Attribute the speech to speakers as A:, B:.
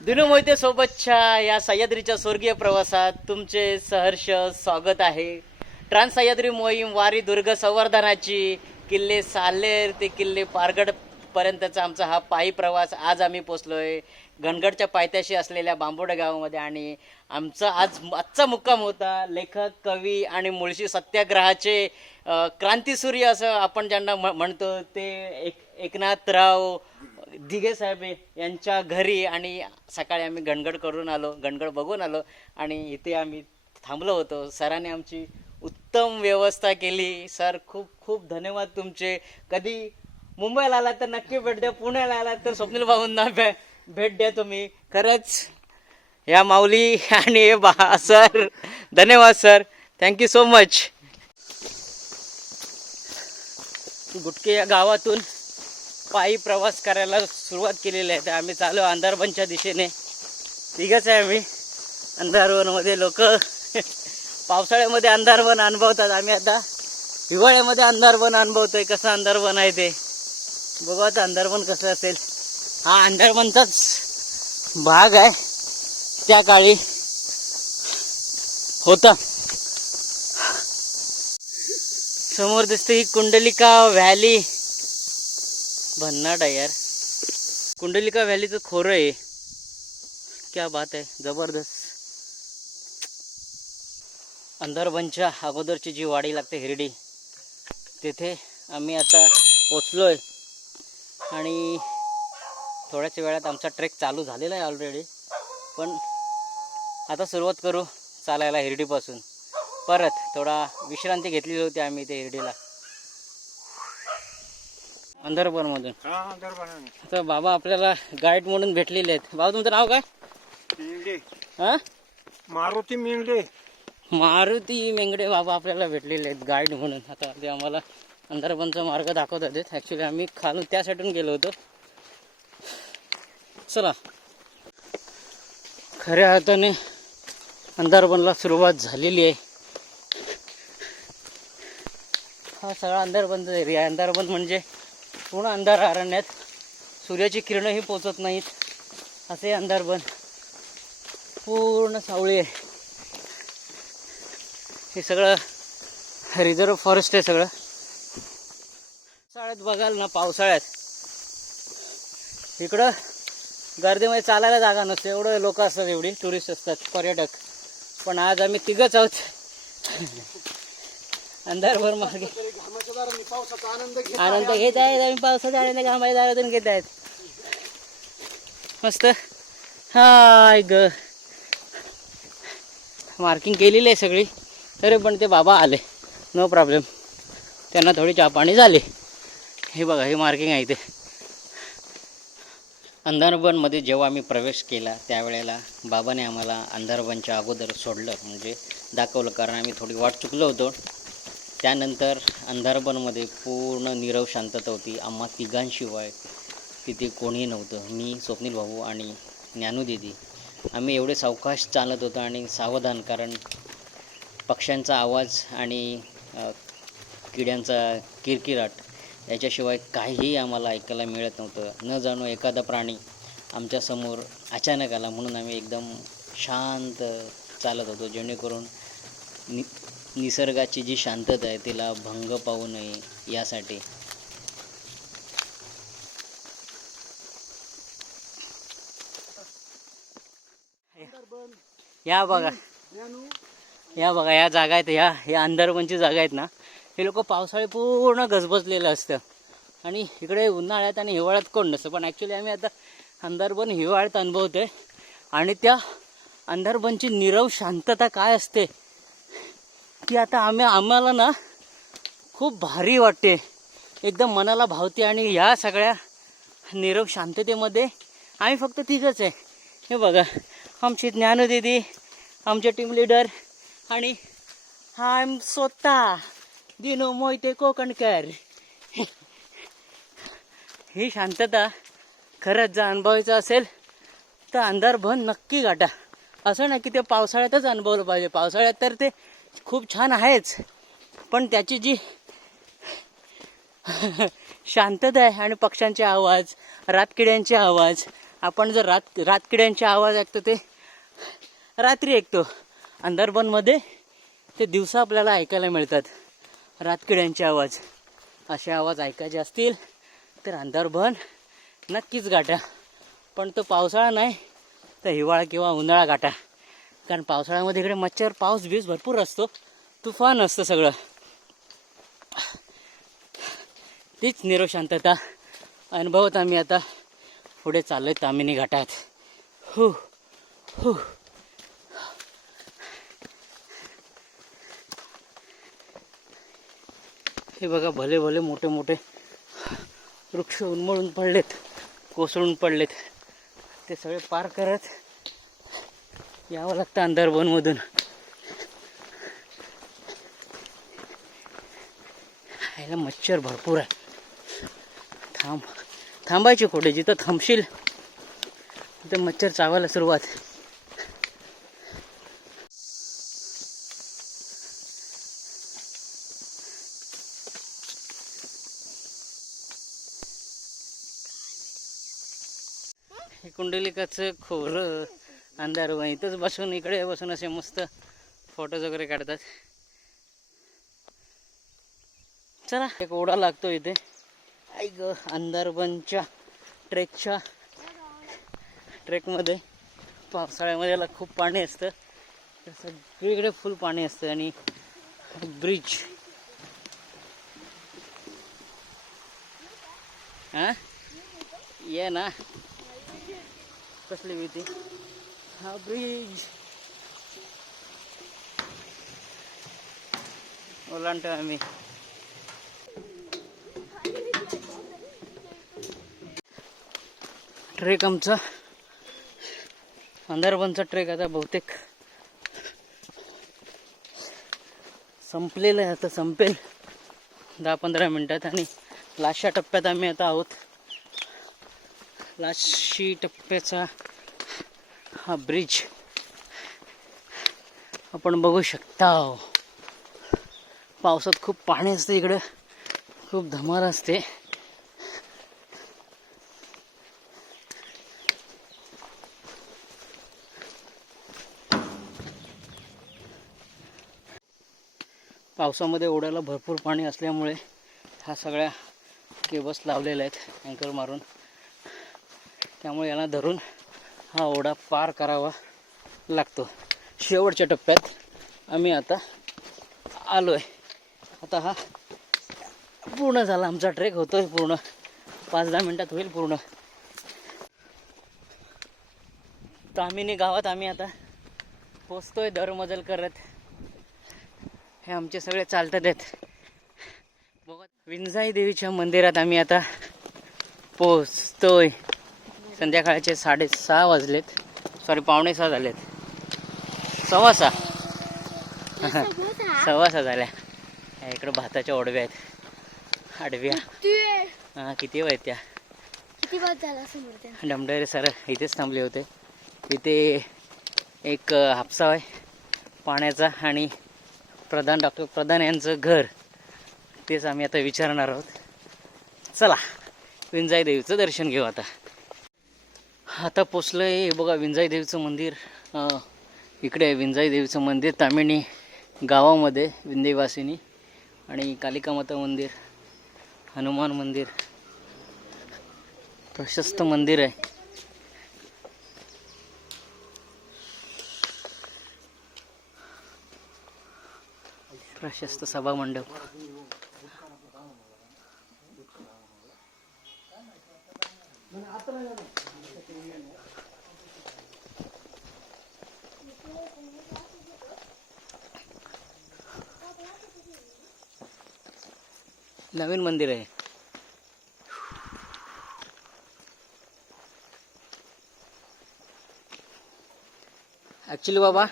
A: दिनू मोहिते सोबतच्या या सह्याद्रीच्या स्वर्गीय प्रवासात तुमचे सहर्ष स्वागत आहे. ट्रान्स सह्याद्री मोहीम वारी दुर्ग संवर्धनाची किल्ले सालेर ते किल्ले पारगड पर्यंतचा आमचा हा पायी प्रवास आज आम्ही पोचलोय. घनगडच्या पायथ्याशी असलेल्या बांबोडे गावामध्ये आणि आमचा आज आजचा मुक्काम होता. लेखक कवी आणि मुळशी सत्याग्रहाचे क्रांतीसूर्य असं आपण ज्यांना म्हणतो ते एक एकनाथराव दिघे साहेब यांच्या घरी आणि सकाळी आम्ही गणगड करून आलो गणगड बघून आलो आणि इथे आम्ही थांबलो होतो. सरांनी आमची उत्तम व्यवस्था केली. सर खूप खूप धन्यवाद तुमचे. कधी मुंबईला आलात तर नक्की भेट द्या. पुण्याला आला तर स्वप्नील भाऊंना भे भेट द्या तुम्ही. खरंच या माऊली आणि हे बा सर धन्यवाद सर. थँक्यू सो मच गुटके या गावातून पायी प्रवास करायला सुरुवात केलेली आहे. तर आम्ही चालू आहे अंधारबनच्या दिशेने. तिघंच आहे आम्ही. अंधारवनमध्ये लोक पावसाळ्यामध्ये अंधारवन अनुभवतात आम्ही आता. हिवाळ्यामध्ये अंधारवन अनुभवतोय. कसं अंधारवन आहे ते? बघू आता अंधारवन कसं असेल. हा अंधारवनचाच भाग आहे. त्या काळी होता. समोर दिसते ही कुंडलिका व्हॅली. भन्नाट आहे यार। कुंडलिका व्हॅलीचं खोरं आहे. क्या बात आहे जबरदस्त. अंधारबनच्या अगोदरची जी वाडी लागते हिरडी तेथे आम्ही आता पोचलो आहे आणि थोड्याच वेळात आमचा ट्रेक चालू झालेला आहे ऑलरेडी पण आता सुरुवात करू चालायला हिरडीपासून. परत थोडा विश्रांती घेतलेली होती आम्ही ते हिरडीला. अंधारपरमधून
B: हा दरबाराने
A: आता बाबा आपल्याला गाईड म्हणून भेटलेले आहेत. बाबा तुमचं नाव काय?
B: मेंढे.
A: हां?
B: मारुती मेंढे.
A: मारुती मेंगडे बाबा आपल्याला भेटलेले आहेत गाईड म्हणून. आता ते आम्हाला अंधारपनचा मार्ग दाखवत आहेत. ॲक्च्युली आम्ही खालून त्या साईडून गेलो होतो. चला. खऱ्या अर्थाने अंधारपनला सुरुवात झालेली आहे. हा सगळा अंधारबंद एरिया अंधारबंद म्हणजे पूर्ण अंधार अरण्यात सूर्याची किरणंही पोचत नाहीत. असे अंधारबंद पूर्ण सावळी आहे. हे सगळं रिझर्व फॉरेस्ट आहे सगळं. पावसाळ्यात बघाल ना पावसाळ्यात. इकडं गर्दीमध्ये चालायला जागा नसते. एवढं लोक असतात एवढी टुरिस्ट असतात पर्यटक. पण आज आम्ही तिघंच आहोत. अंधारभर मार्गे आनंद घेत आहेत आम्ही पावसाचा आनंद घामाच्या दारातून घेत आहेत. मस्त. हाय ग. मार्किंग केलेली आहे सगळी. तरी पण ते बाबा आले. नो प्रॉब्लेम त्यांना थोडी पाणी झाली. हे बघा हे मार्किंग आहे ते अंधारबनमध्ये जेव्हा आम्ही प्रवेश केला त्यावेळेला बाबाने आम्हाला अंधारबनच्या अगोदर सोडलं. म्हणजे दाखवलं कारण आम्ही थोडी वाट चुकलो होतो. त्यानंतर अंधारबनमध्ये पूर्ण नीरव शांतता होती. आम्हा तिघांशिवाय तिथे कोणीही नव्हतं. मी स्वप्नील भाऊ आणि ज्ञानूदिदी आम्ही एवढे सावकाश चालत होतो आणि सावधान कारण पक्ष्यांचा आवाज आणि किड्यांचा किरकिराट याच्याशिवाय काहीही आम्हाला ऐकायला मिळत नव्हतं. न जाणो एखादा प्राणी आमच्यासमोर अचानक आला म्हणून आम्ही एकदम शांत चालत होतो. जेणेकरून नि निसर्गाची जी शांतता आहे तिला भंग पाहू नये यासाठी. या बघा. या बघा या जागा आहेत या या अंधारवनची जागा आहेत ना. हे लोक पावसाळी पूर्ण गजबजलेलं असतं. आणि इकडे उन्हाळ्यात आणि हिवाळ्यात कोण नसतं पण ॲक्च्युली आम्ही आता अंधारबन हिवाळ्यात अनुभवतो आहे आणि त्या अंधारबनची निरव शांतता काय असते? ती आता आम्ही आम्हाला ना खूप भारी वाटते. एकदम मनाला भावते आणि या सगळ्या निरव शांततेमध्ये आम्ही फक्त तिघच आहे. हे बघा आमची ज्ञानदिदी आमचे टीम लीडर आणि हा एम स्वतः दिनो मोहिते कोकणकर. ही शांतता खरंच जर अनुभवायचं असेल तर अंधार भन नक्की गाठा. असं नाही की ते पावसाळ्यातच अनुभवलं पाहिजे. पावसाळ्यात तर ते खूप छान आहेच. पण त्याची जी शांतता आहे आणि पक्ष्यांचे आवाज रातकिड्यांचे आवाज आपण जर रात रातकिड्यांचे आवाज ऐकतो ते रात्री ऐकतो. अंधारबनमध्ये ते दिवसा आपल्याला ऐकायला मिळतात. रातकिड्यांचे आवाज. असे आवाज ऐकायचे असतील तर अंधारबन नक्कीच गाठा. पण तो पावसाळा नाही तर हिवाळा किंवा उन्हाळा गाठा. कारण पावसाळ्यामध्ये इकडे मच्छर पाऊस बीस भरपूर असतो. तुफान असतं सगळं. तीच निरोशांतता अनुभवत आम्ही आता. पुढे चाललोय तामिनी घाटात. हो हो. हे बघा भले भले मोठे मोठे वृक्ष उन्मळून पडलेत कोसळून पडलेत. ते सगळे पार करत यावं लागतं अंधारबनमधून ह्याला मच्छर भरपूर आहे. थांब. थांबायची कुठे जिथं थांबशील तिथं मच्छर चावायला सुरुवात. हे कुंडलिकाचं खोरं. अंधार इथंच बसून इकडे बसून असे मस्त फोटोज वगैरे काढतात. चला एक ओढा लागतो इथे. ऐक अंधारबनच्या ट्रेकच्या ट्रेकमध्ये. पावसाळ्यामध्ये याला खूप पाणी असतं. सगळीकडे फुल पाणी असतं आणि ब्रिज हा? ये ना. कसली भीती? हा ब्रिज ओलांडतो आम्ही ट्रेक आमचा. अंधारबनचा ट्रेक आता बहुतेक. संपलेलं आहे आता संपेल. दहा पंधरा मिनटात आणि लास्टच्या टप्प्यात आम्ही आता आहोत. लाशी टप्प्याचा हा ब्रिज आपण बघू शकता. पावसात खूप पाणी असते इकडं. खूप धमाल असते. पावसामध्ये ओढ्याला भरपूर पाणी असल्यामुळे ह्या सगळ्या केबल्स लावलेल्या आहेत अँकर मारून. त्यामुळे याला धरून हा ओढा पार करावा लागतो. शेवटच्या टप्प्यात आम्ही आता आलो आहे आता हा पूर्ण झाला. आमचा ट्रेक होतोय पूर्ण. पाच दहा मिनटात होईल पूर्ण. तामिनी गावात आम्ही आता पोचतोय दरमजल करत हे आमचे सगळे चालतात आहेत. बघा विंजाई देवीच्या मंदिरात आम्ही आता पोचतोय. संध्याकाळचे साडेसहा वाजलेत. सॉरी पावणे सहा झालेत. सव्वा सहा सव्वा सहा झाल्या इकडं भाताच्या ओडव्या आहेत. आडव्या. हा किती आहेत त्या? डमडरे सर इथेच थांबले होते. इथे एक हापसा आहे पाण्याचा आणि प्रधान डॉक्टर प्रधान यांचं घर. तेच आम्ही आता विचारणार आहोत. चला विंजाई देवीचं दर्शन घेऊ आता. आता पोचलं आहे बघा विंजाई देवीचं मंदिर इकडे आहे विंजाई देवीचं मंदिर तामिणी गावामध्ये विंध्यवासिनी आणि कालिका माता मंदिर हनुमान मंदिर. प्रशस्त मंदिर आहे. प्रशस्त सभा मंडप. नवीन मंदिर आहे. ॲक्च्युली बाबा